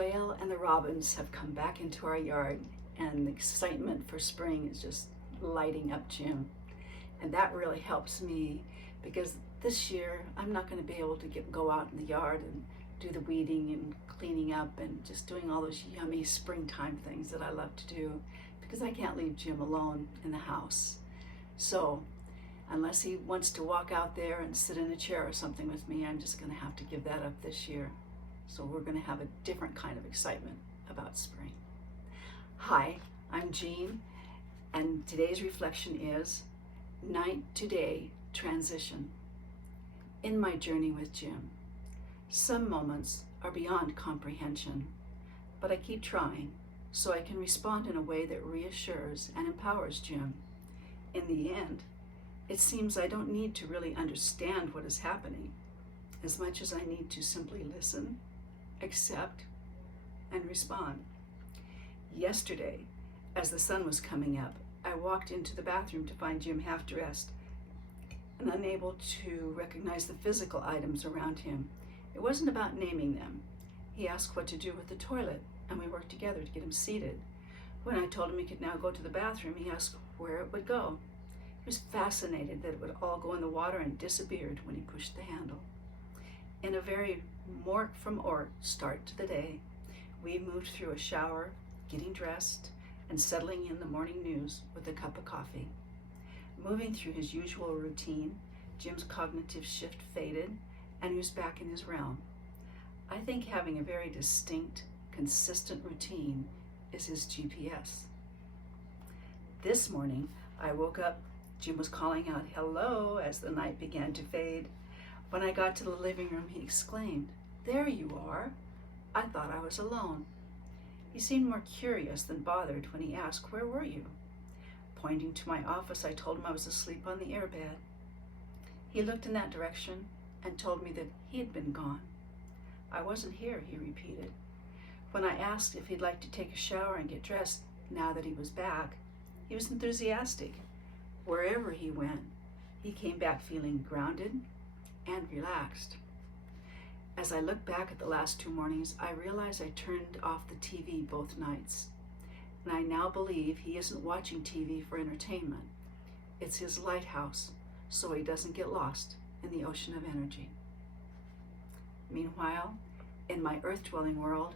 quail and the robins have come back into our yard, and the excitement for spring is just lighting up Jim. And that really helps me, because this year I'm not going to be able to go out in the yard and do the weeding and cleaning up and just doing all those yummy springtime things that I love to do, because I can't leave Jim alone in the house. So unless he wants to walk out there and sit in a chair or something with me, I'm just going to have to give that up this year. So we're going to have a different kind of excitement about spring. Hi, I'm Jeanne, and today's reflection is Night to Day Transition. In my journey with Jim, some moments are beyond comprehension, but I keep trying so I can respond in a way that reassures and empowers Jim. In the end, it seems I don't need to really understand what is happening as much as I need to simply listen, accept, and respond. Yesterday, as the sun was coming up, I walked into the bathroom to find Jim half dressed and unable to recognize the physical items around him. It wasn't about naming them. He asked what to do with the toilet, and we worked together to get him seated. When I told him he could now go to the bathroom, he asked where it would go. He was fascinated that it would all go in the water and disappeared when he pushed the handle. In a very Mork from Ork start to the day, we moved through a shower, getting dressed, and settling in the morning news with a cup of coffee. Moving through his usual routine, Jim's cognitive shift faded, and he was back in his realm. I think having a very distinct, consistent routine is his GPS. This morning, I woke up, Jim was calling out hello as the night began to fade. When I got to the living room, he exclaimed, "There you are. I thought I was alone." He seemed more curious than bothered when he asked, "Where were you?" Pointing to my office, I told him I was asleep on the airbed. He looked in that direction and told me that he had been gone. "I wasn't here," he repeated. When I asked if he'd like to take a shower and get dressed now that he was back, he was enthusiastic. Wherever he went, he came back feeling grounded and relaxed. As I look back at the last 2 mornings, I realize I turned off the TV both nights. And I now believe he isn't watching TV for entertainment. It's his lighthouse, so he doesn't get lost in the ocean of energy. Meanwhile, in my earth-dwelling world,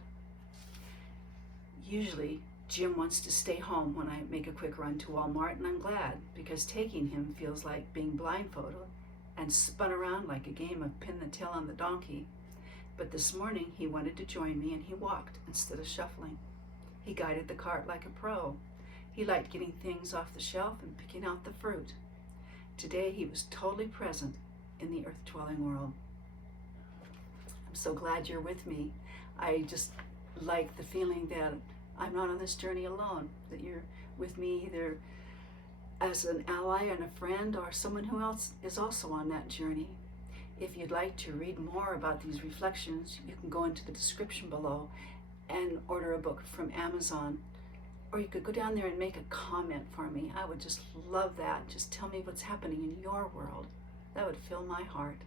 usually Jim wants to stay home when I make a quick run to Walmart, and I'm glad, because taking him feels like being blindfolded and spun around like a game of pin the tail on the donkey. But this morning he wanted to join me, and he walked instead of shuffling. He guided the cart like a pro. He liked getting things off the shelf and picking out the fruit. Today he was totally present in the earth-dwelling world. I'm so glad you're with me. I just like the feeling that I'm not on this journey alone, that you're with me either as an ally and a friend or someone who else is also on that journey. If you'd like to read more about these reflections, you can go into the description below and order a book from Amazon. Or you could go down there and make a comment for me. I would just love that. Just tell me what's happening in your world. That would fill my heart.